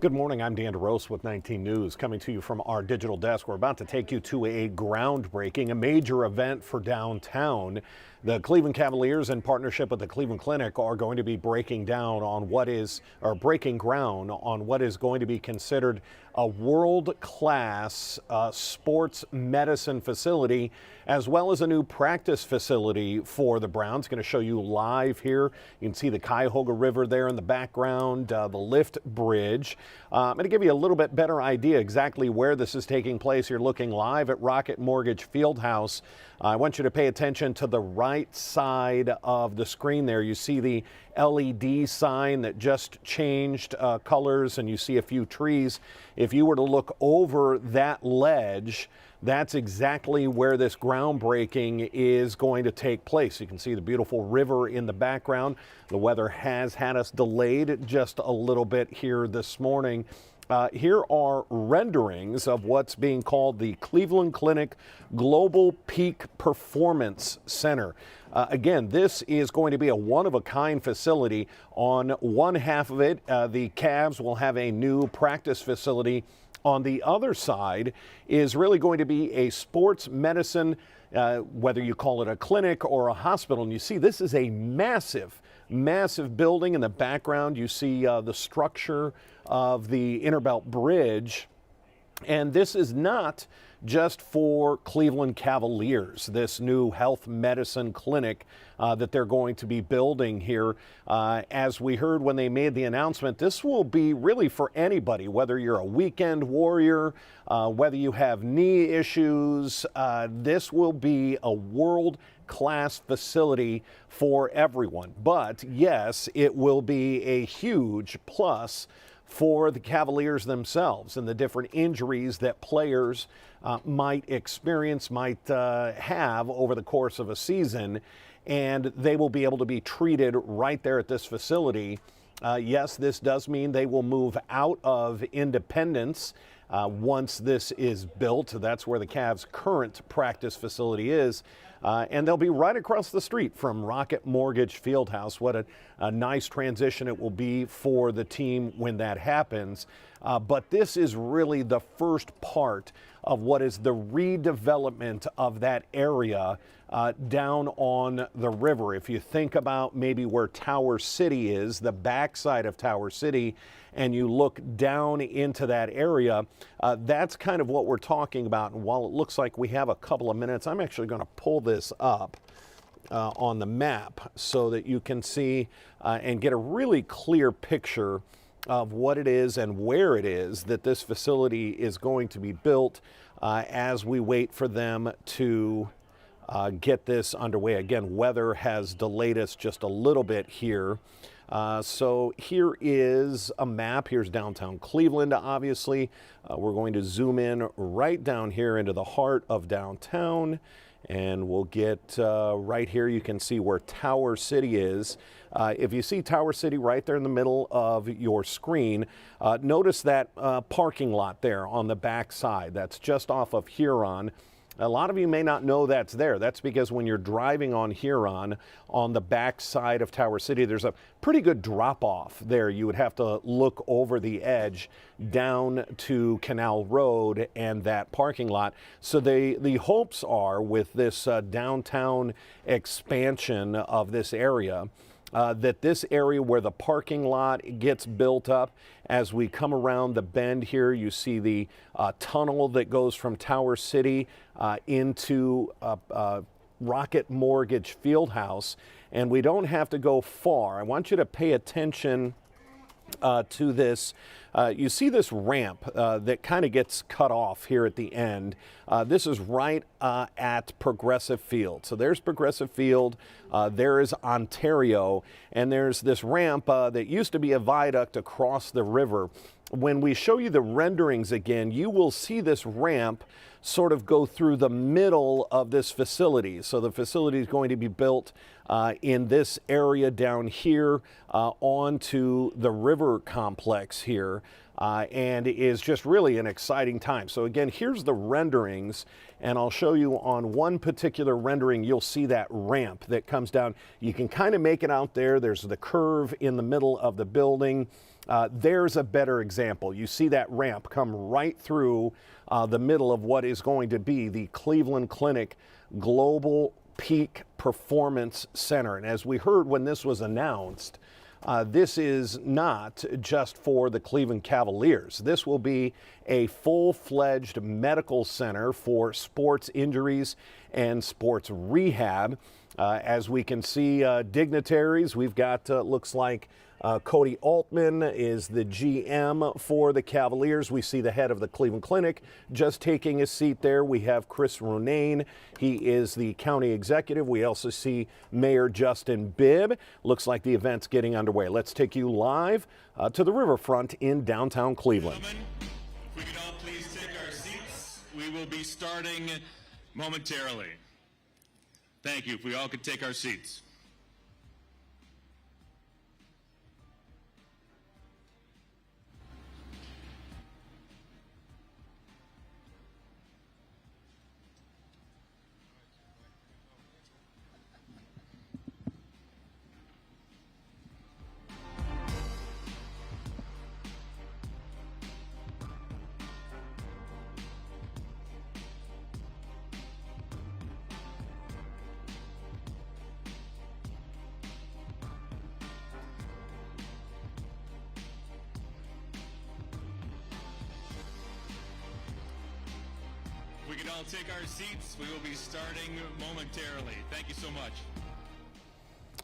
Good morning, I'm Dan DeRose with 19 News, coming to you from our digital desk. We're about to take you to a groundbreaking, a major event for downtown. The Cleveland Cavaliers, in partnership with the Cleveland Clinic, are going to be breaking ground on what is going to be considered a world-class sports medicine facility, as well as a new practice facility for the Browns. Going to show you live here. You can see the Cuyahoga River there in the background, the lift bridge. I'm going to give you a little bit better idea exactly where this is taking place. You're looking live at Rocket Mortgage Fieldhouse. I want you to pay attention to the right side of the screen there. You see the LED sign that just changed colors, and you see a few trees. If you were to look over that ledge, that's exactly where this groundbreaking is going to take place. You can see the beautiful river in the background. The weather has had us delayed just a little bit here this morning. Here are renderings of what's being called the Cleveland Clinic Global Peak Performance Center. Again, this is going to be a one-of-a-kind facility. On one half of it, the Cavs will have a new practice facility. On the other side is really going to be a sports medicine, whether you call it a clinic or a hospital. And you see this is a massive building. In the background, you see the structure of the Interbelt Bridge. And this is not just for Cleveland Cavaliers, this new health medicine clinic that they're going to be building here. As we heard when they made the announcement, this will be really for anybody, whether you're a weekend warrior, whether you have knee issues. This will be a world-class facility for everyone. But yes, it will be a huge plus for the Cavaliers themselves and the different injuries that players might experience, might have over the course of a season, and they will be able to be treated right there at this facility. Yes, this does mean they will move out of Independence once this is built. That's where the Cavs' current practice facility is. And they'll be right across the street from Rocket Mortgage Fieldhouse. What a nice transition it will be for the team when that happens. But this is really the first part of what is the redevelopment of that area down on the river. If you think about maybe where Tower City is, the backside of Tower City, and you look down into that area, that's kind of what we're talking about. And while it looks like we have a couple of minutes, I'm actually going to pull this up on the map so that you can see and get a really clear picture of what it is and where it is that this facility is going to be built as we wait for them to get this underway. Again, weather has delayed us just a little bit here. So here is a map. Here's downtown Cleveland, obviously. We're going to zoom in right down here into the heart of downtown, and we'll get right here. You can see where Tower City is. If you see Tower City right there in the middle of your screen, notice that parking lot there on the back side. That's just off of Huron. A lot of you may not know that's there. That's because when you're driving on Huron on the back side of Tower City, there's a pretty good drop off there. You would have to look over the edge down to Canal Road and that parking lot. So the hopes are with this downtown expansion of this area, that this area where the parking lot gets built up, as we come around the bend here, you see the tunnel that goes from Tower City into Rocket Mortgage Fieldhouse, and we don't have to go far. I want you to pay attention to this. You see this ramp that kind of gets cut off here at the end. This is right at Progressive Field. So there's Progressive Field, there is Ontario, and there's this ramp that used to be a viaduct across the river. When we show you the renderings again, you will see this ramp sort of go through the middle of this facility. So the facility is going to be built in this area down here onto the river complex here, and it is just really an exciting time. So again, here's the renderings, and I'll show you on one particular rendering, you'll see that ramp that comes down. You can kind of make it out there. There's the curve in the middle of the building. There's a better example. You see that ramp come right through the middle of what is going to be the Cleveland Clinic Global Peak Performance Center. And as we heard when this was announced, this is not just for the Cleveland Cavaliers. This will be a full-fledged medical center for sports injuries and sports rehab. As we can see, dignitaries, we've got, looks like Cody Altman is the GM for the Cavaliers. We see the head of the Cleveland Clinic just taking a seat there. We have Chris Ronayne. He is the county executive. We also see Mayor Justin Bibb. Looks like the event's getting underway. Let's take you live to the riverfront in downtown Cleveland. Gentlemen, if we could all please take our seats, we will be starting momentarily. Thank you. If we all could take our seats. We can all take our seats. We will be starting momentarily. Thank you so much.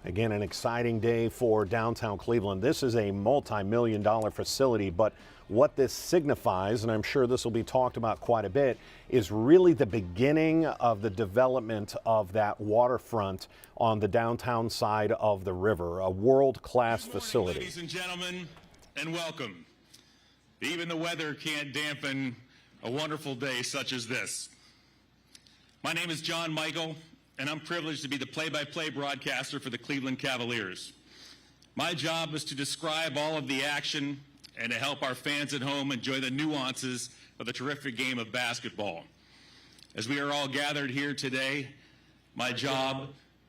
Again, an exciting day for downtown Cleveland. This is a multi-million-dollar facility, but what this signifies, and I'm sure this will be talked about quite a bit, is really the beginning of the development of that waterfront on the downtown side of the river, a world-class facility. Ladies and gentlemen, and welcome. Even the weather can't dampen a wonderful day such as this. My name is John Michael, and I'm privileged to be the play-by-play broadcaster for the Cleveland Cavaliers. My job is to describe all of the action and to help our fans at home enjoy the nuances of the terrific game of basketball. As we are all gathered here today, my job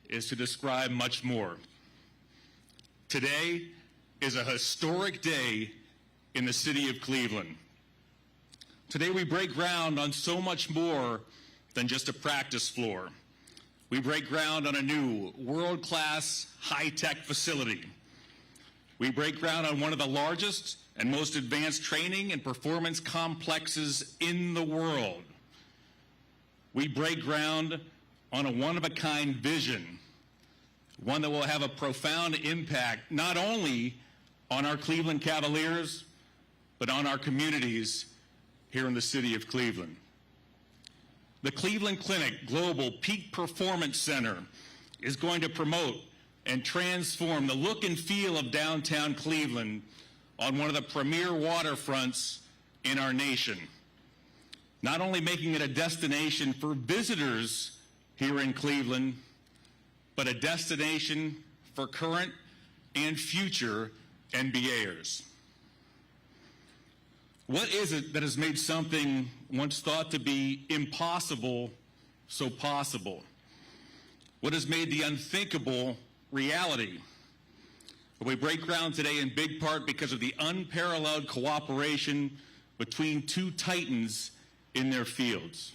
is to describe much more. Today is a historic day in the city of Cleveland. Today we break ground on so much more than just a practice floor. We break ground on a new world-class high-tech facility. We break ground on one of the largest and most advanced training and performance complexes in the world. We break ground on a one-of-a-kind vision, one that will have a profound impact not only on our Cleveland Cavaliers, but on our communities here in the city of Cleveland. The Cleveland Clinic Global Peak Performance Center is going to promote and transform the look and feel of downtown Cleveland on one of the premier waterfronts in our nation. Not only making it a destination for visitors here in Cleveland, but a destination for current and future NBAers. What is it that has made something once thought to be impossible so possible? What has made the unthinkable reality? We break ground today in big part because of the unparalleled cooperation between two titans in their fields.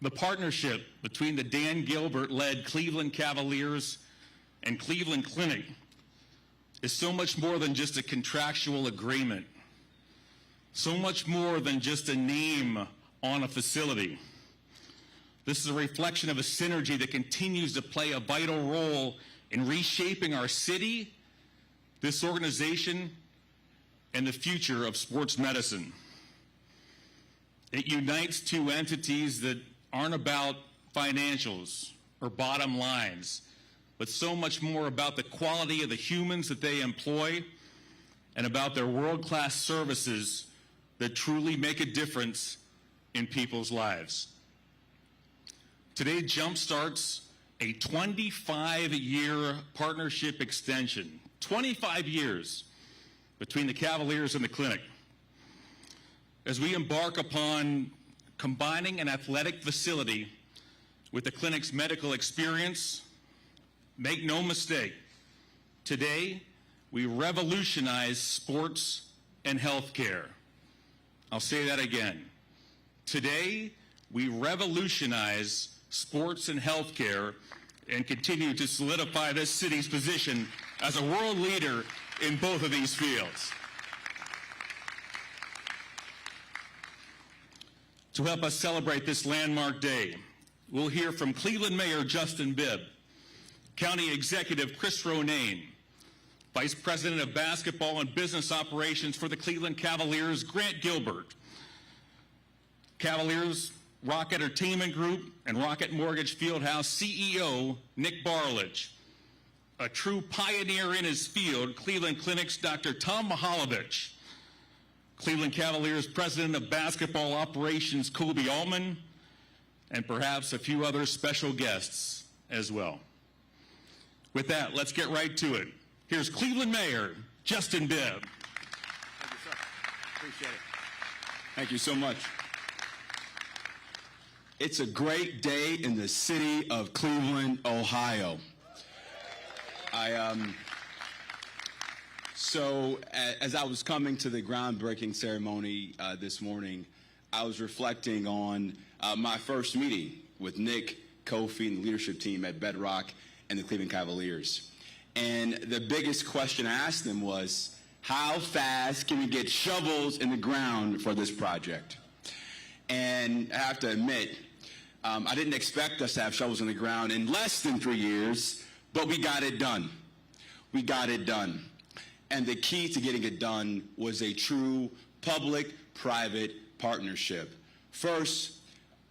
The partnership between the Dan Gilbert-led Cleveland Cavaliers and Cleveland Clinic is so much more than just a contractual agreement, so much more than just a name on a facility. This is a reflection of a synergy that continues to play a vital role in reshaping our city, this organization, and the future of sports medicine. It unites two entities that aren't about financials or bottom lines, but so much more about the quality of the humans that they employ and about their world-class services that truly make a difference in people's lives. Today jumpstarts a 25-year partnership extension, 25 years between the Cavaliers and the Clinic. As we embark upon combining an athletic facility with the Clinic's medical experience, make no mistake, today we revolutionize sports and healthcare. I'll say that again. Today, we revolutionize sports and healthcare and continue to solidify this city's position as a world leader in both of these fields. To help us celebrate this landmark day, we'll hear from Cleveland Mayor Justin Bibb, County Executive Chris Ronayne, Vice President of Basketball and Business Operations for the Cleveland Cavaliers, Grant Gilbert, Cavaliers Rock Entertainment Group and Rocket Mortgage Fieldhouse CEO Nick Barlage, a true pioneer in his field, Cleveland Clinic's Dr. Tom Mihaljevic, Cleveland Cavaliers President of Basketball Operations Kobe Altman, and perhaps a few other special guests as well. With that, let's get right to it. Here's Cleveland Mayor Justin Bibb. Thank you, sir. Appreciate it. Thank you so much. It's a great day in the city of Cleveland, Ohio. As I was coming to the groundbreaking ceremony this morning, I was reflecting on my first meeting with Nick, Kofi, and the leadership team at Bedrock and the Cleveland Cavaliers. And the biggest question I asked them was, how fast can we get shovels in the ground for this project? And I have to admit, I didn't expect us to have shovels in the ground in less than 3 years, but we got it done. We got it done. And the key to getting it done was a true public-private partnership. First,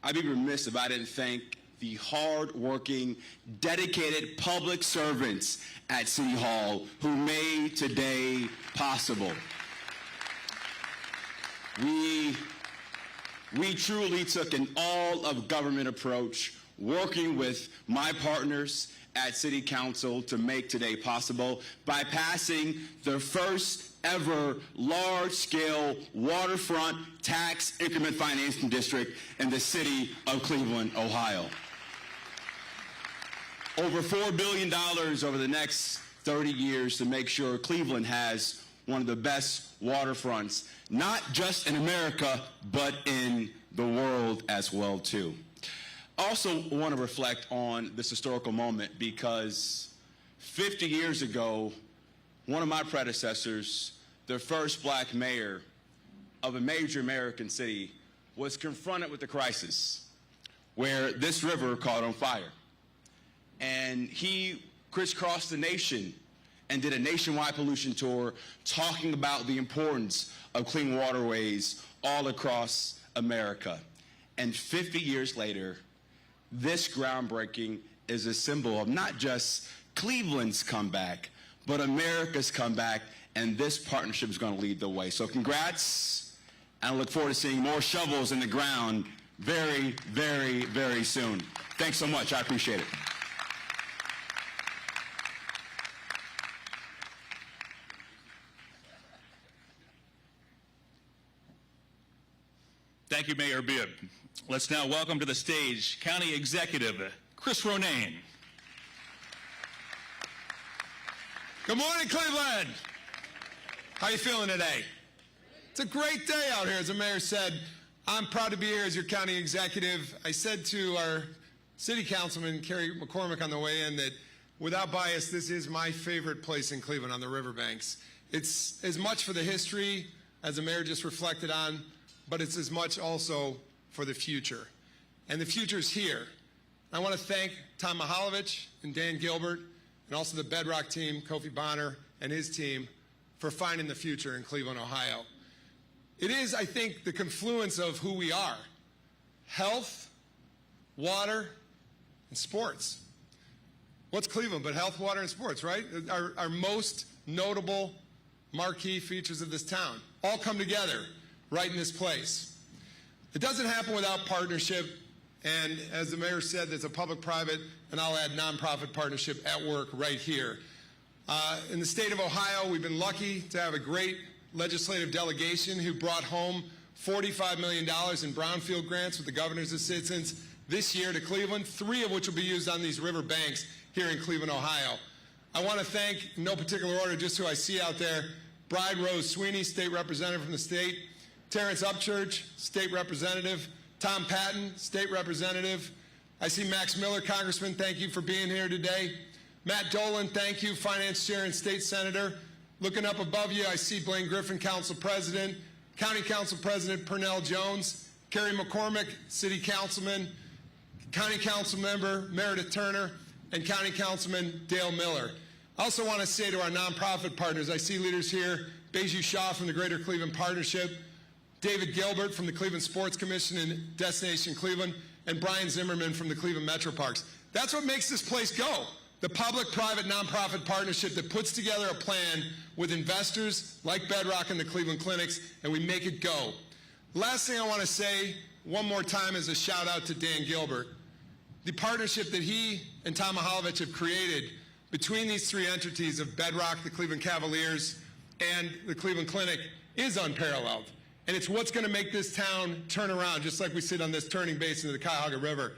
I'd be remiss if I didn't thank the hard-working, dedicated public servants at City Hall who made today possible. We truly took an all-of-government approach, working with my partners at City Council to make today possible by passing the first ever large-scale waterfront tax increment financing district in the city of Cleveland, Ohio. Over $4 billion over the next 30 years to make sure Cleveland has one of the best waterfronts, not just in America, but in the world as well, too. I also want to reflect on this historical moment because 50 years ago, one of my predecessors, the first black mayor of a major American city, was confronted with a crisis where this river caught on fire. And he crisscrossed the nation and did a nationwide pollution tour talking about the importance of clean waterways all across America. And 50 years later, this groundbreaking is a symbol of not just Cleveland's comeback, but America's comeback, and this partnership is going to lead the way. So congrats, and I look forward to seeing more shovels in the ground very, very, very soon. Thanks so much. I appreciate it. Thank you, Mayor Bibb. Let's now welcome to the stage County Executive Chris Ronayne. Good morning, Cleveland. How you feeling today? It's a great day out here, as the mayor said. I'm proud to be here as your county executive. I said to our city councilman, Kerry McCormick, on the way in that without bias, this is my favorite place in Cleveland on the riverbanks. It's as much for the history, as the mayor just reflected on, but it's as much also for the future. And the future's here. I want to thank Tom Mihaljevic and Dan Gilbert, and also the Bedrock team, Kofi Bonner and his team, for finding the future in Cleveland, Ohio. It is, I think, the confluence of who we are: health, water, and sports. What's Cleveland but health, water, and sports, right? Our most notable marquee features of this town all come together right in this place. It doesn't happen without partnership, and as the mayor said, there's a public-private, and I'll add nonprofit partnership at work right here. In the state of Ohio, we've been lucky to have a great legislative delegation who brought home $45 million in brownfield grants with the governor's assistance this year to Cleveland, 3 of which will be used on these river banks here in Cleveland, Ohio. I want to thank, in no particular order, just who I see out there, Bride Rose Sweeney, State Representative from the state, Terrence Upchurch, State Representative, Tom Patton, State Representative. I see Max Miller, Congressman, thank you for being here today. Matt Dolan, thank you, Finance Chair and State Senator. Looking up above you, I see Blaine Griffin, Council President, County Council President Pernell Jones, Kerry McCormick, City Councilman, County Council Member Meredith Turner, and County Councilman Dale Miller. I also want to say to our nonprofit partners, I see leaders here, Beju Shaw from the Greater Cleveland Partnership, David Gilbert from the Cleveland Sports Commission and Destination Cleveland, and Brian Zimmerman from the Cleveland Metro Parks. That's what makes this place go. The public-private nonprofit partnership that puts together a plan with investors like Bedrock and the Cleveland Clinics, and we make it go. Last thing I want to say one more time is a shout out to Dan Gilbert. The partnership that he and Tom Mihaljevic have created between these three entities of Bedrock, the Cleveland Cavaliers, and the Cleveland Clinic is unparalleled. And it's what's going to make this town turn around, just like we sit on this turning base into the Cuyahoga River.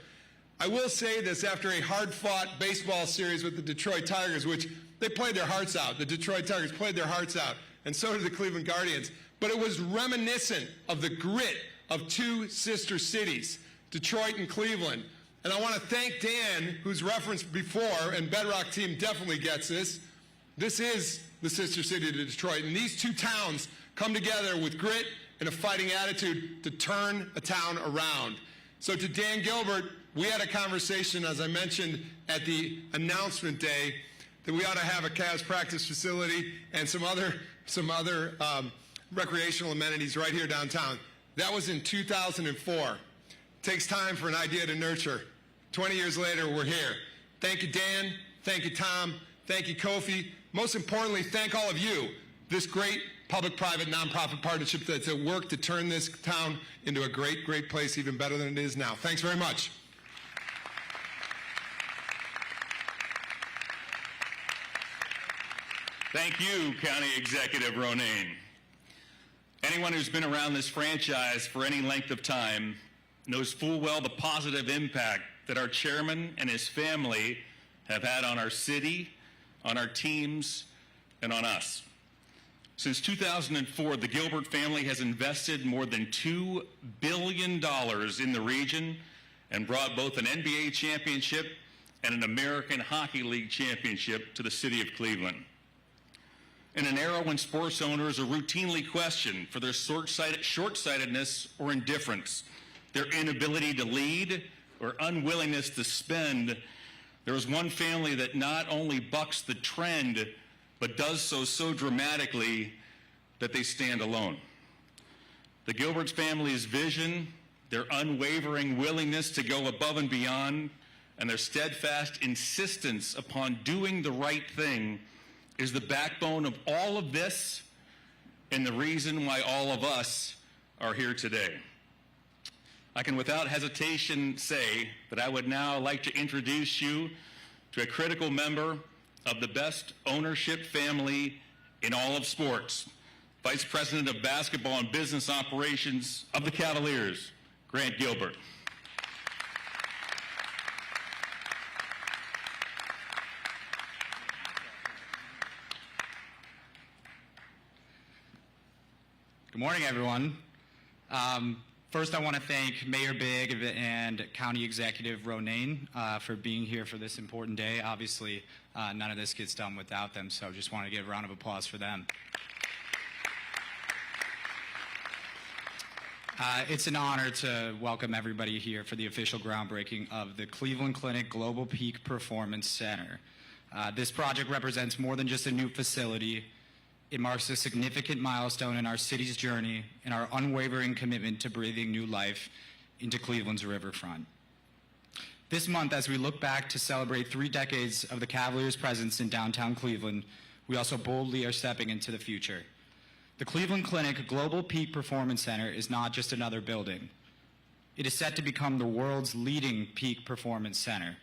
I will say this, after a hard-fought baseball series with the Detroit Tigers, which they played their hearts out. The Detroit Tigers played their hearts out, and so did the Cleveland Guardians. But it was reminiscent of the grit of two sister cities, Detroit and Cleveland. And I want to thank Dan, who's referenced before, and Bedrock team definitely gets this. This is the sister city of Detroit, and these two towns come together with grit and a fighting attitude to turn a town around. So to Dan Gilbert, we had a conversation, as I mentioned at the announcement day, that we ought to have a Cavs practice facility and some other recreational amenities right here downtown. That was in 2004. Takes time for an idea to nurture. 20 years later, we're here. Thank you, Dan. Thank you, Tom. Thank you, Kofi. Most importantly, thank all of you, this great public-private nonprofit partnership that's at work to turn this town into a great, great place, even better than it is now. Thanks very much. Thank you, County Executive Ronayne. Anyone who's been around this franchise for any length of time knows full well the positive impact that our chairman and his family have had on our city, on our teams, and on us. Since 2004, the Gilbert family has invested more than $2 billion in the region and brought both an NBA championship and an American Hockey League championship to the city of Cleveland. In an era when sports owners are routinely questioned for their short-sightedness or indifference, their inability to lead or unwillingness to spend, there is one family that not only bucks the trend, but does so dramatically that they stand alone. The Gilbert's family's vision, their unwavering willingness to go above and beyond, and their steadfast insistence upon doing the right thing is the backbone of all of this and the reason why all of us are here today. I can without hesitation say that I would now like to introduce you to a critical member of the best ownership family in all of sports, Vice President of Basketball and Business Operations of the Cavaliers, Grant Gilbert. Good morning, everyone. First, I want to thank Mayor Big and County Executive Ronayne for being here for this important day. Obviously, none of this gets done without them, so just want to give a round of applause for them. It's an honor to welcome everybody here for the official groundbreaking of the Cleveland Clinic Global Peak Performance Center. This project represents more than just a new facility. It marks a significant milestone in our city's journey and our unwavering commitment to breathing new life into Cleveland's riverfront. This month, as we look back to celebrate 3 decades of the Cavaliers' presence in downtown Cleveland, we also boldly are stepping into the future. The Cleveland Clinic Global Peak Performance Center is not just another building. It is set to become the world's leading peak performance center.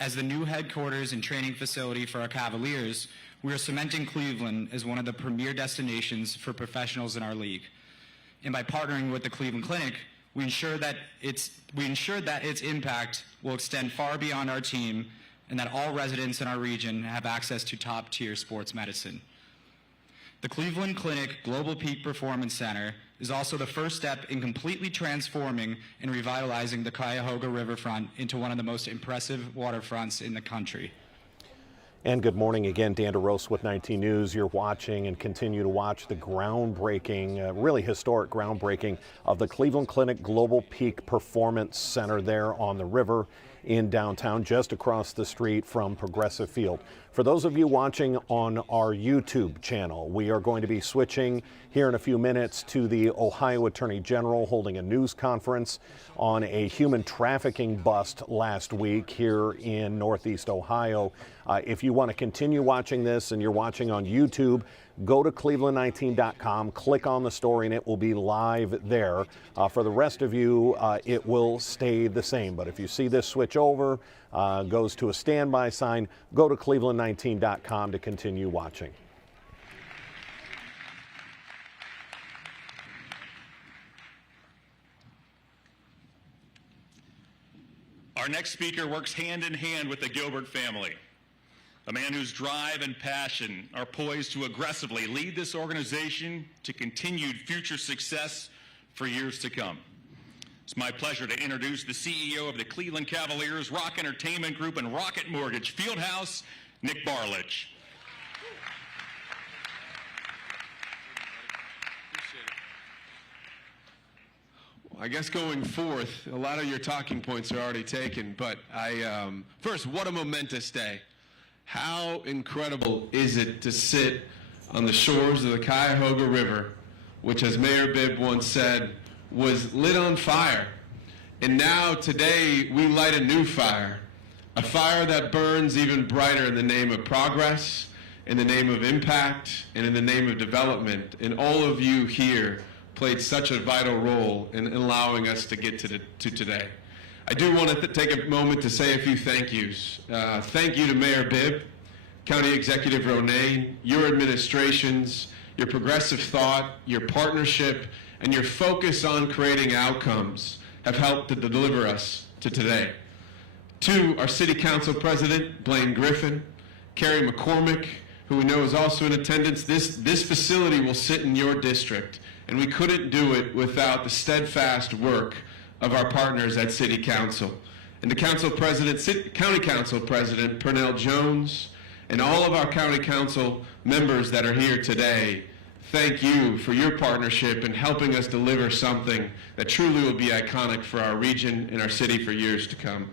As the new headquarters and training facility for our Cavaliers, we are cementing Cleveland as one of the premier destinations for professionals in our league. And by partnering with the Cleveland Clinic, we ensure that its impact will extend far beyond our team and that all residents in our region have access to top-tier sports medicine. The Cleveland Clinic Global Peak Performance Center is also the first step in completely transforming and revitalizing the Cuyahoga Riverfront into one of the most impressive waterfronts in the country. And good morning again, Dan DeRose with 19 News. You're watching and continue to watch the groundbreaking, really historic groundbreaking of the Cleveland Clinic Global Peak Performance Center there on the river in downtown, just across the street from Progressive Field. For those of you watching on our YouTube channel, we are going to be switching here in a few minutes to the Ohio Attorney General holding a news conference on a human trafficking bust last week here in Northeast Ohio. If you want to continue watching this and you're watching on YouTube, go to cleveland19.com, click on the story, and it will be live there. For the rest of you, it will stay the same. But if you see this switch over, goes to a standby sign, go to cleveland19.com to continue watching. Our next speaker works hand in hand with the Gilbert family, a man whose drive and passion are poised to aggressively lead this organization to continued future success for years to come. It's my pleasure to introduce the CEO of the Cleveland Cavaliers, Rock Entertainment Group, and Rocket Mortgage Fieldhouse, Nick Barlich. I guess going forth, a lot of your talking points are already taken, but first, what a momentous day. How incredible is it to sit on the shores of the Cuyahoga River, which, as Mayor Bibb once said, was lit on fire. And now, today, we light a new fire, a fire that burns even brighter in the name of progress, in the name of impact, and in the name of development. And all of you here played such a vital role in allowing us to get to today. I do want to take a moment to say a few thank yous. Thank you to Mayor Bibb, County Executive Ronayne, your administrations, your progressive thought, your partnership, and your focus on creating outcomes have helped to deliver us to today. To our City Council President, Blaine Griffin, Carrie McCormick, who we know is also in attendance. This facility will sit in your district, and we couldn't do it without the steadfast work of our partners at City Council. And the Council President, County Council President Pernell Jones, and all of our County Council members that are here today, thank you for your partnership in helping us deliver something that truly will be iconic for our region and our city for years to come.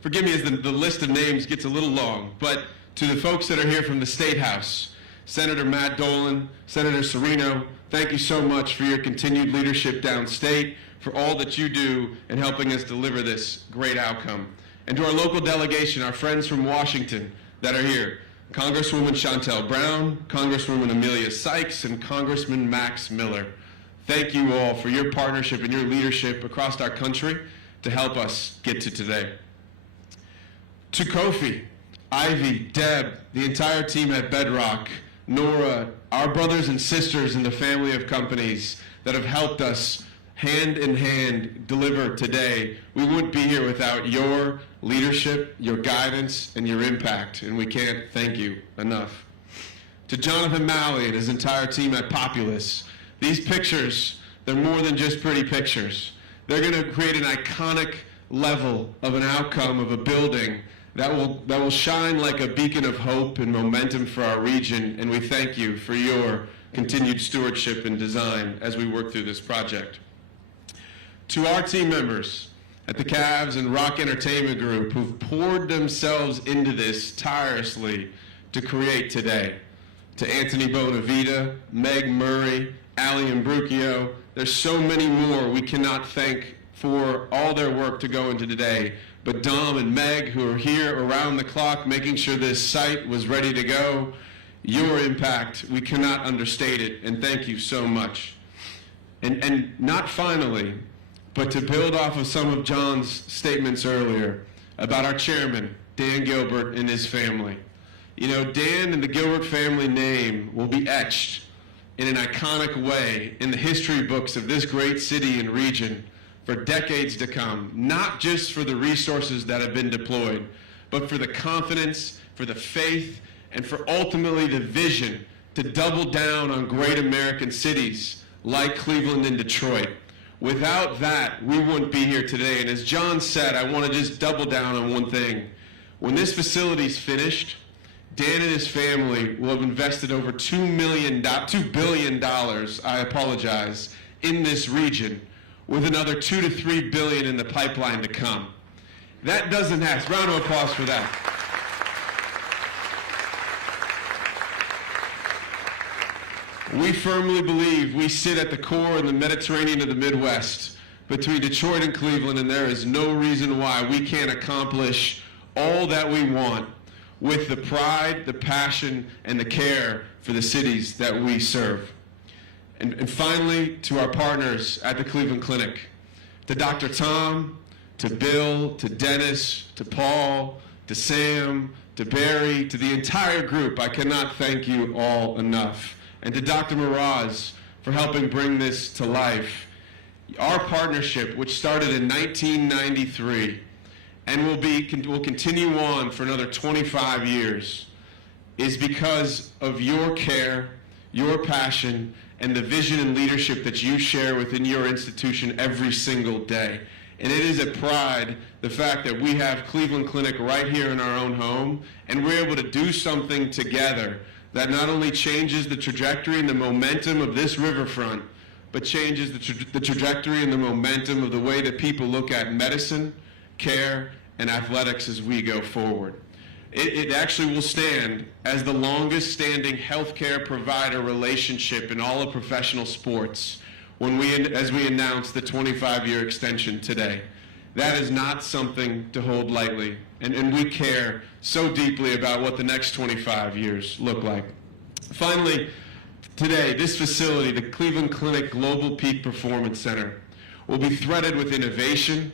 Forgive me as the list of names gets a little long, but to the folks that are here from the State House, Senator Matt Dolan, Senator Serino, thank you so much for your continued leadership downstate, for all that you do in helping us deliver this great outcome. And to our local delegation, our friends from Washington that are here, Congresswoman Shontel Brown, Congresswoman Amelia Sykes, and Congressman Max Miller. Thank you all for your partnership and your leadership across our country to help us get to today. To Kofi, Ivy, Deb, the entire team at Bedrock, Nora, our brothers and sisters in the family of companies that have helped us hand in hand deliver today. We wouldn't be here without your leadership, your guidance, and your impact, and we can't thank you enough. To Jonathan Malley and his entire team at Populous, these pictures, they're more than just pretty pictures. They're going to create an iconic level of an outcome of a building that will shine like a beacon of hope and momentum for our region, and we thank you for your continued stewardship and design as we work through this project. To our team members at the Cavs and Rock Entertainment Group who've poured themselves into this tirelessly to create today. To Anthony Bonavita, Meg Murray, Ali Imbrucchio, there's so many more we cannot thank for all their work to go into today. But Dom and Meg, who are here around the clock making sure this site was ready to go, your impact, we cannot understate it, and thank you so much. And not finally, but to build off of some of John's statements earlier about our chairman, Dan Gilbert, and his family. You know, Dan and the Gilbert family name will be etched in an iconic way in the history books of this great city and region for decades to come, not just for the resources that have been deployed, but for the confidence, for the faith, and for ultimately the vision to double down on great American cities like Cleveland and Detroit. Without that, we wouldn't be here today. And as John said, I want to just double down on one thing. When this facility's finished, Dan and his family will have invested over $2 billion, I apologize, in this region, with another $2 to $3 billion in the pipeline to come. That doesn't happen. Round of applause for that. We firmly believe we sit at the core in the Mediterranean of the Midwest between Detroit and Cleveland, and there is no reason why we can't accomplish all that we want with the pride, the passion, and the care for the cities that we serve. And finally, to our partners at the Cleveland Clinic, to Dr. Tom, to Bill, to Dennis, to Paul, to Sam, to Barry, to the entire group, I cannot thank you all enough. And to Dr. Meraz for helping bring this to life. Our partnership, which started in 1993 and will continue on for another 25 years, is because of your care, your passion, and the vision and leadership that you share within your institution every single day. And it is a pride, the fact that we have Cleveland Clinic right here in our own home, and we're able to do something together that not only changes the trajectory and the momentum of this riverfront, but changes the trajectory and the momentum of the way that people look at medicine, care, and athletics as we go forward. It actually will stand as the longest standing healthcare provider relationship in all of professional sports as we announce the 25-year extension today. That is not something to hold lightly, and we care so deeply about what the next 25 years look like. Finally, today, this facility, the Cleveland Clinic Global Peak Performance Center, will be threaded with innovation.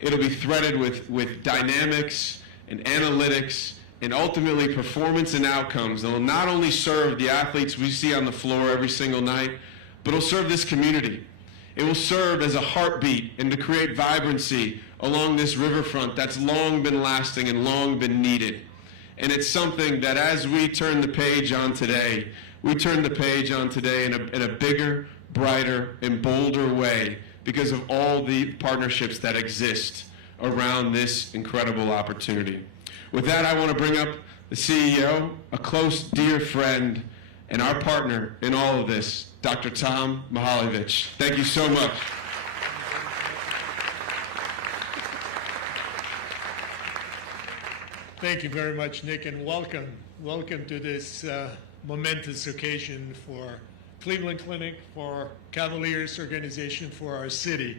It'll be threaded with dynamics and analytics and ultimately performance and outcomes that will not only serve the athletes we see on the floor every single night, but it'll serve this community. It will serve as a heartbeat and to create vibrancy along this riverfront that's long been lasting and long been needed. And it's something that as we turn the page on today, we turn the page on today in a bigger, brighter, and bolder way because of all the partnerships that exist around this incredible opportunity. With that, I want to bring up the CEO, a close, dear friend, and our partner in all of this, Dr. Tom Mihaljevic. Thank you so much. Thank you very much, Nick, and welcome. Welcome to this momentous occasion for Cleveland Clinic, for Cavaliers organization, for our city.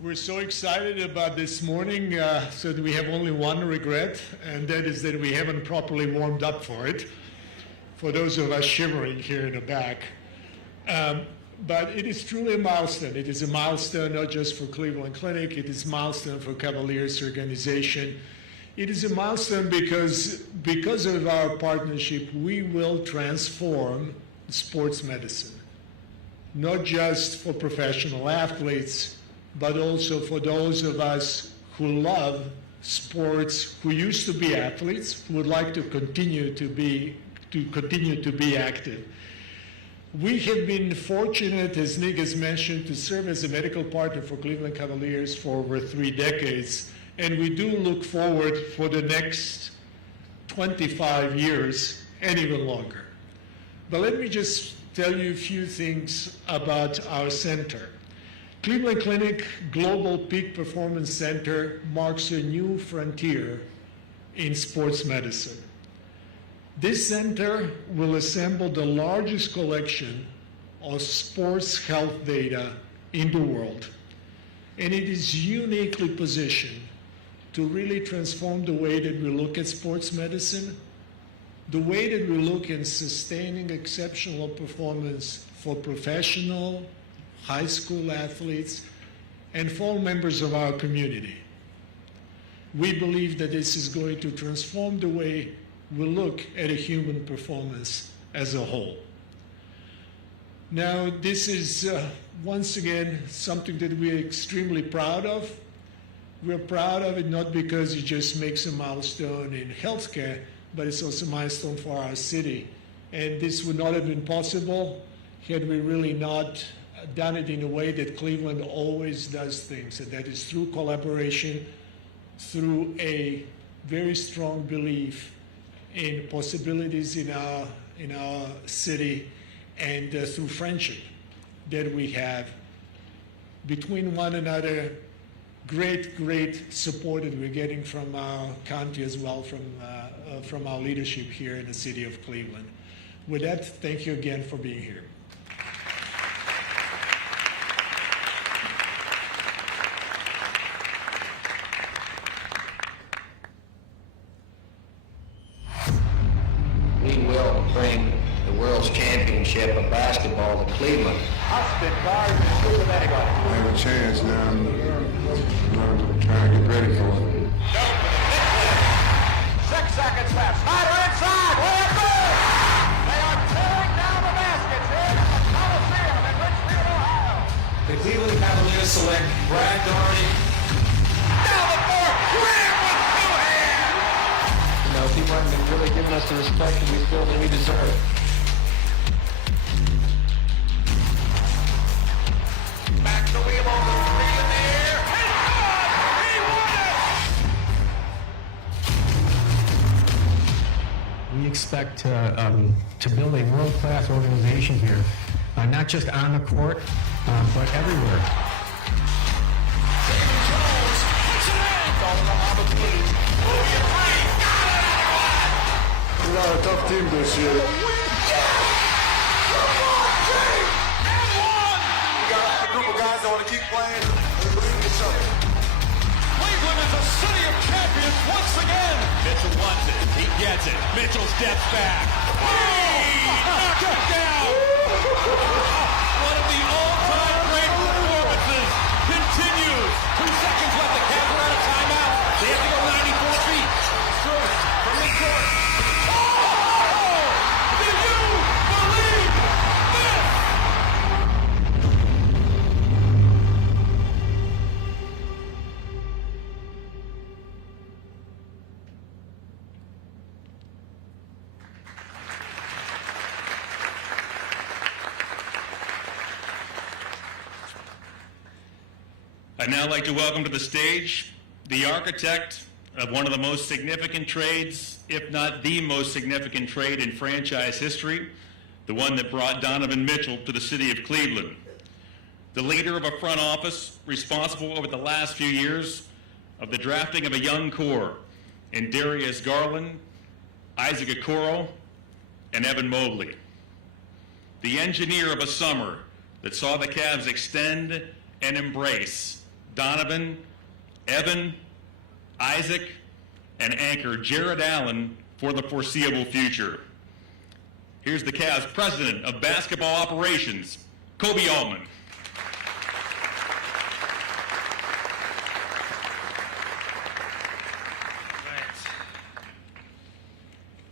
We're so excited about this morning, so that we have only one regret, and that is that we haven't properly warmed up for it, for those of us shivering here in the back. But it is truly a milestone. It is a milestone not just for Cleveland Clinic, it is a milestone for Cavaliers organization. It is a milestone because of our partnership, we will transform sports medicine, not just for professional athletes, but also for those of us who love sports, who used to be athletes, who would like to continue to be active. We have been fortunate, as Nick has mentioned, to serve as a medical partner for Cleveland Cavaliers for over 3 decades, and we do look forward for the next 25 years and even longer. But let me just tell you a few things about our center. Cleveland Clinic Global Peak Performance Center marks a new frontier in sports medicine. This center will assemble the largest collection of sports health data in the world, and it is uniquely positioned to really transform the way that we look at sports medicine, the way that we look in sustaining exceptional performance for professional, high school athletes, and for all members of our community. We believe that this is going to transform the way we look at a human performance as a whole. Now, this is once again something that we're extremely proud of. We're proud of it not because it just makes a milestone in healthcare, but it's also a milestone for our city. And this would not have been possible had we really not done it in a way that Cleveland always does things, and that is through collaboration, through a very strong belief in possibilities in our city, and through friendship that we have between one another. Great support that we're getting from our county as well, from our leadership here in the city of Cleveland. With that, thank you again for being here. We will bring the World's Championship of Basketball to Cleveland. I have a chance now. I'm trying to get ready for it. 6 seconds left. Snyder inside. Layup good. They are tearing down the baskets here at the Coliseum in Richfield, Ohio. The Cleveland Cavaliers select Brad Daugherty. Down the court. Graham with 2 hands. You know, he wasn't really giving us the respect that we feel that we deserve. Back to the wheel on the 3 in the air. It's good. He won it. We expect to build a world-class organization here, not just on the court, but everywhere. David Jones puts it in. Calling the opportunity. William Green got it out of We're not a tough team this year. the win. Guys that want to keep playing and believe in each other. Cleveland is a city of champions once again. Mitchell wants it. He gets it. Mitchell steps back. Knocks it down. One of the all-time great performances continues. 2 seconds left. The Cavs are out of timeout. They have to go 94 feet. Strode from midcourt. Oh! Do you believe this? I'd now like to welcome to the stage the architect of one of the most significant trades, if not the most significant trade in franchise history, the one that brought Donovan Mitchell to the city of Cleveland. The leader of a front office responsible over the last few years of the drafting of a young core in Darius Garland, Isaac Okoro, and Evan Mobley. The engineer of a summer that saw the Cavs extend and embrace Donovan, Evan, Isaac, and anchor Jared Allen for the foreseeable future. Here's the Cavs president of basketball operations, Kobe Altman.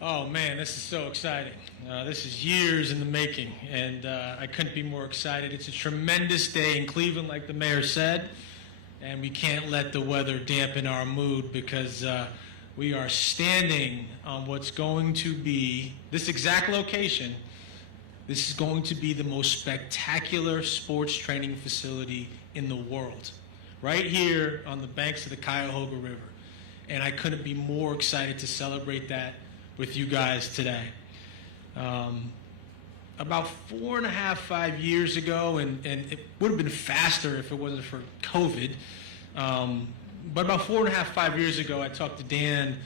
Oh man, this is so exciting. This is years in the making, and I couldn't be more excited. It's a tremendous day in Cleveland, like the mayor said, and we can't let the weather dampen our mood because we are standing on what's going to be, this exact location, this is going to be the most spectacular sports training facility in the world, right here on the banks of the Cuyahoga River. And I couldn't be more excited to celebrate that with you guys today. About 4.5, 5 years ago, and it would have been faster if it wasn't for COVID, but about 4.5, 5 years ago, I talked to Dan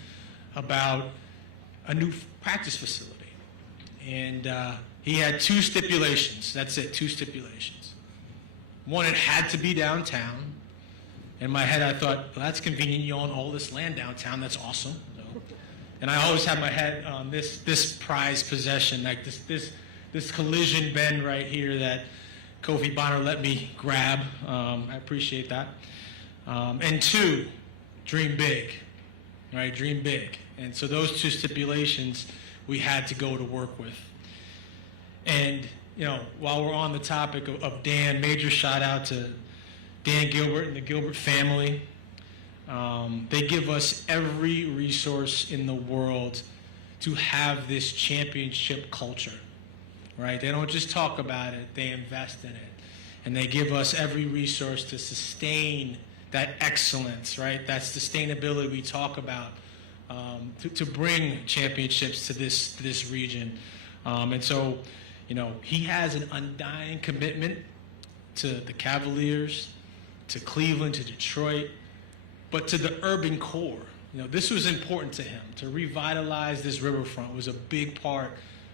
about a new practice facility. And he had 2 stipulations. That's it, 2 stipulations. One, it had to be downtown. In my head, I thought, well, that's convenient. You own all this land downtown. That's awesome. And I always have my head on this prized possession, like this collision bend right here that Kofi Bonner let me grab. I appreciate that. And 2, dream big, right? Dream big. And so those 2 stipulations we had to go to work with. And you know, while we're on the topic of Dan, major shout out to Dan Gilbert and the Gilbert family. They give us every resource in the world to have this championship culture, right? They don't just talk about it, they invest in it. And they give us every resource to sustain that excellence, right? That sustainability we talk about, to bring championships to this region. And so, you know, he has an undying commitment to the Cavaliers, to Cleveland, to Detroit, but to the urban core. You know, this was important to him. To revitalize this riverfront was a big part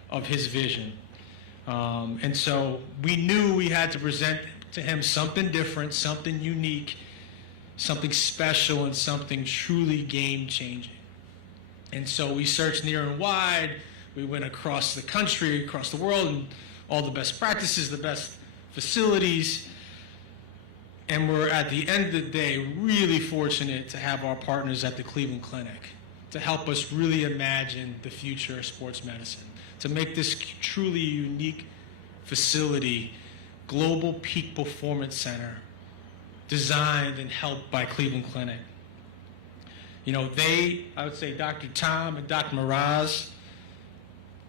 of his vision. And so we knew we had to present to him something different, something unique, something special, and something truly game-changing. And so we searched near and wide. We went across the country, across the world, and all the best practices, the best facilities. And we're, at the end of the day, really fortunate to have our partners at the Cleveland Clinic to help us really imagine the future of sports medicine, to make this truly unique facility, Global Peak Performance Center, designed and helped by Cleveland Clinic. You know, I would say Dr. Tom and Dr. Miraz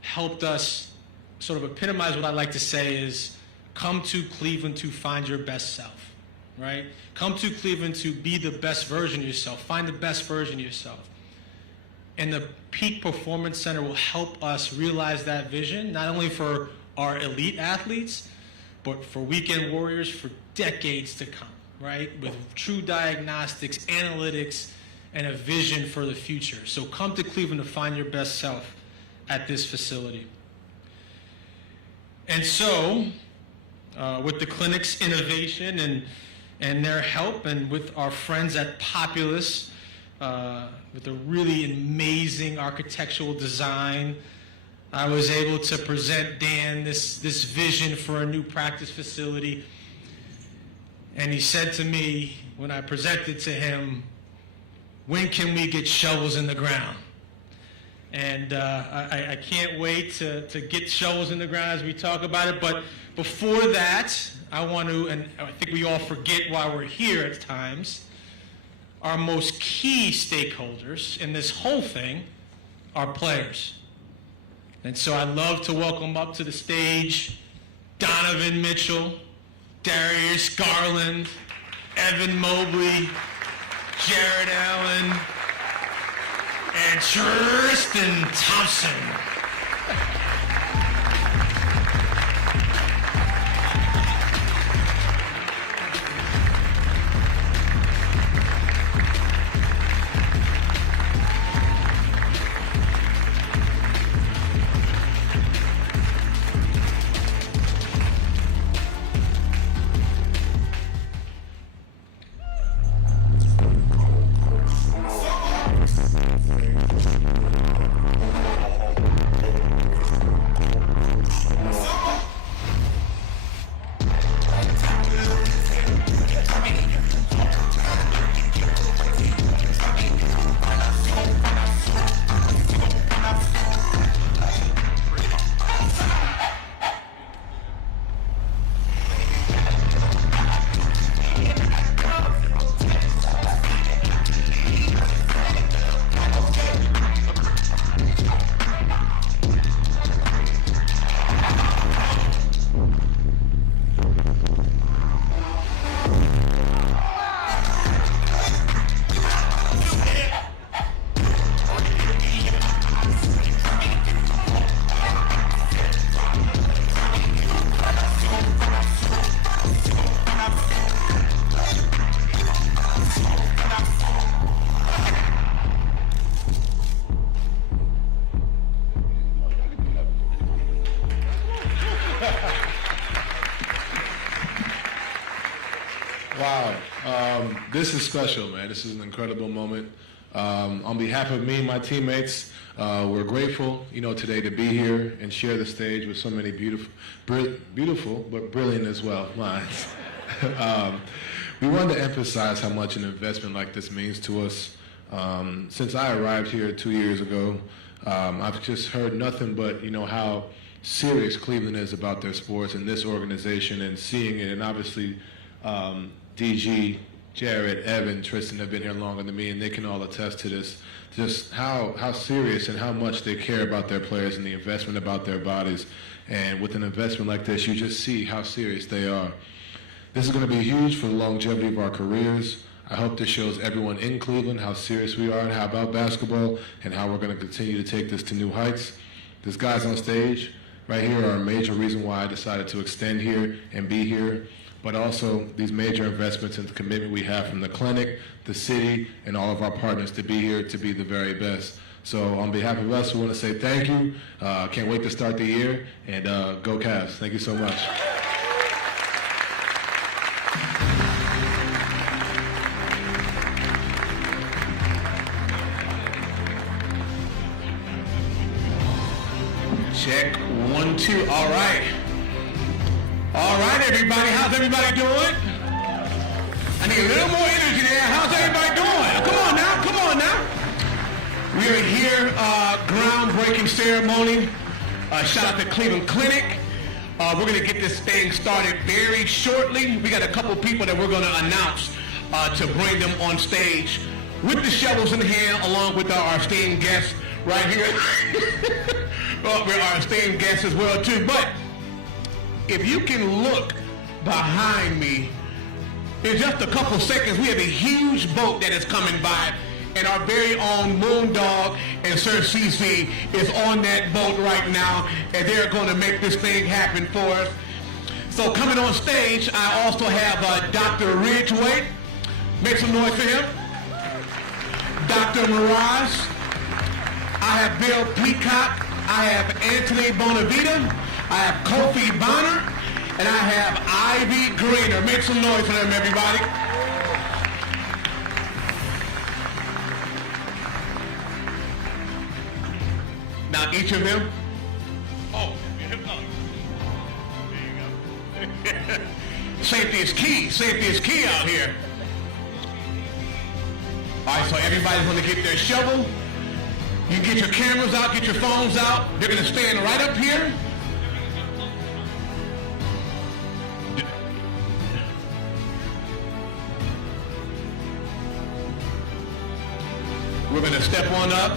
helped us sort of epitomize what I like to say is, come to Cleveland to find your best self. Right? Come to Cleveland to be the best version of yourself. Find the best version of yourself. And the Peak Performance Center will help us realize that vision, not only for our elite athletes, but for weekend warriors for decades to come, right? With true diagnostics, analytics, and a vision for the future. So come to Cleveland to find your best self at this facility. And so, with the clinic's innovation and their help, and with our friends at Populous, with a really amazing architectural design, I was able to present Dan this vision for a new practice facility. And he said to me, when I presented to him, when can we get shovels in the ground? And I can't wait to get shovels in the ground as we talk about it. But before that, I want to, and I think we all forget why we're here at times, our most key stakeholders in this whole thing are players. And so I'd love to welcome up to the stage Donovan Mitchell, Darius Garland, Evan Mobley, Jared Allen, and Tristan Thompson. Wow. This is special, man. This is an incredible moment. On behalf of me and my teammates, we're grateful, today to be here and share the stage with so many beautiful, but brilliant as well minds. We wanted to emphasize how much an investment like this means to us. Since I arrived here 2 years ago, I've just heard nothing but, how serious Cleveland is about their sports and this organization and seeing it. And obviously, DG Jared, Evan, Tristan have been here longer than me, and they can all attest to this. Just how serious and how much they care about their players and the investment about their bodies. And with an investment like this, you just see how serious they are. This is going to be huge for the longevity of our careers. I hope this shows everyone in Cleveland how serious we are and how about basketball and how we're going to continue to take this to new heights. These guys on stage right here are a major reason why I decided to extend here and be here, but also these major investments and the commitment we have from the clinic, the city, and all of our partners to be here to be the very best. So on behalf of us, we want to say thank you. Can't wait to start the year, and go Cavs. Thank you so much. Check 1, 2. All right. All right, everybody. How's everybody doing? I need a little more energy there. How's everybody doing? Come on now. Come on now. We are here, groundbreaking ceremony. Shout out to Cleveland Clinic. We're going to get this thing started very shortly. We got a couple people that we're going to announce to bring them on stage with the shovels in hand, along with our esteemed guests right here. Well, we're our esteemed guests as well, too. But if you can look behind me, in just a couple seconds, we have a huge boat that is coming by, and our very own Moondog and Sir CC is on that boat right now, and they're going to make this thing happen for us. So coming on stage, I also have Dr. Ridgeway. Make some noise for him. Dr. Mirage. I have Bill Peacock. I have Anthony Bonavita. I have Kofi Bonner. And I have Ivy Greener. Make some noise for them, everybody. Now each of them. Oh, there you go. Safety is key. Safety is key out here. All right, so everybody's going to get their shovel. You get your cameras out, get your phones out. They're going to stand right up here. We're going to step on up.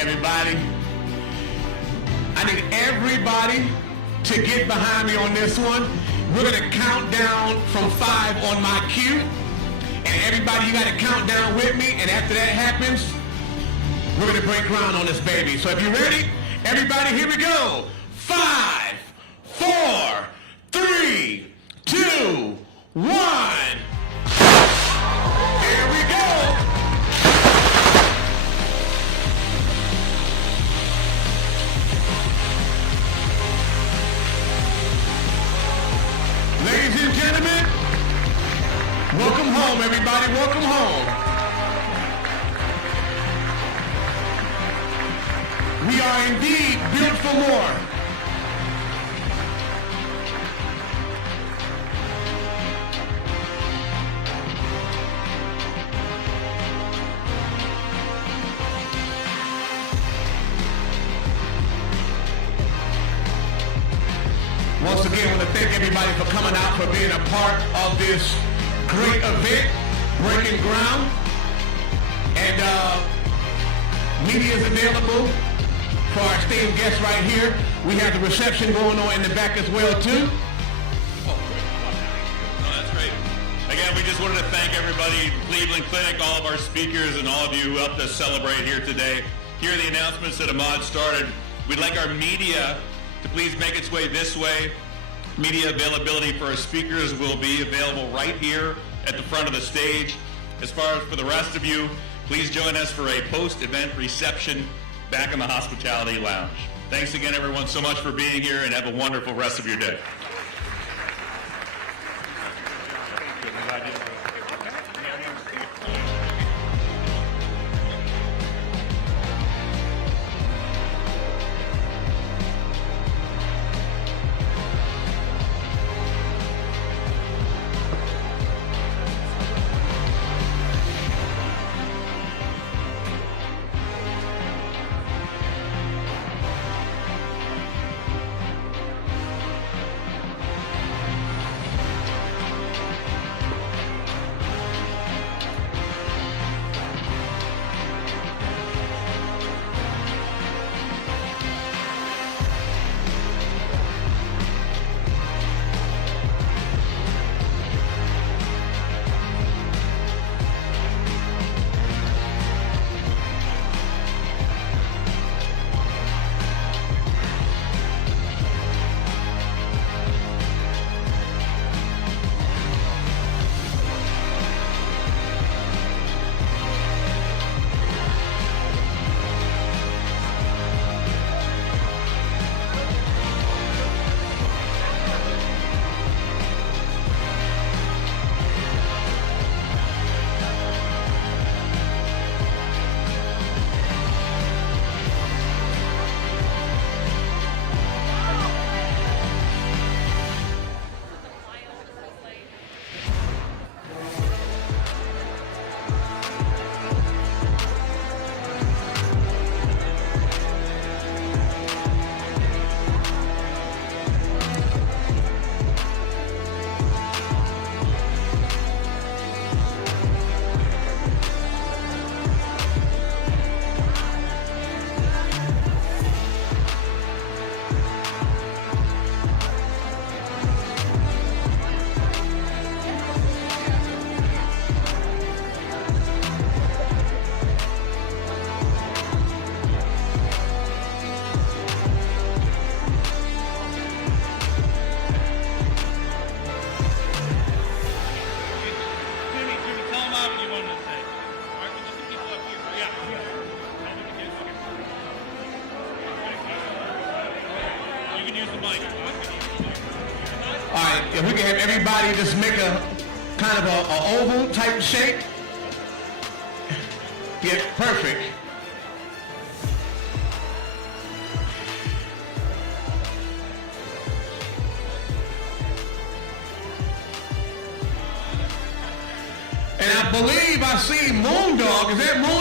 Everybody, I need everybody to get behind me on this one. We're going to count down from 5 on my cue, and everybody, you got to count down with me, and after that happens, we're going to break ground on this baby. So if you're ready, everybody, here we go. 5, 4, 3, 2, 1. Here we go. Ladies and gentlemen, welcome home, everybody. Welcome home. We are indeed built for more. Once again, I want to thank everybody for coming out, for being a part of this great event, breaking ground. And media is available for our esteemed guests right here. We have the reception going on in the back as well, too. Oh, that's great. Again, we just wanted to thank everybody, Cleveland Clinic, all of our speakers, and all of you who helped us celebrate here today. Here are the announcements that Ahmad started. We'd like our media to please make its way this way. Media availability for our speakers will be available right here at the front of the stage. As far as for the rest of you, please join us for a post-event reception back in the hospitality lounge. Thanks again, everyone, so much for being here, and have a wonderful rest of your day. All right, if we can have everybody just make a kind of a oval type shape. Yeah, perfect. And I believe I see Moondog. Is that Moondog?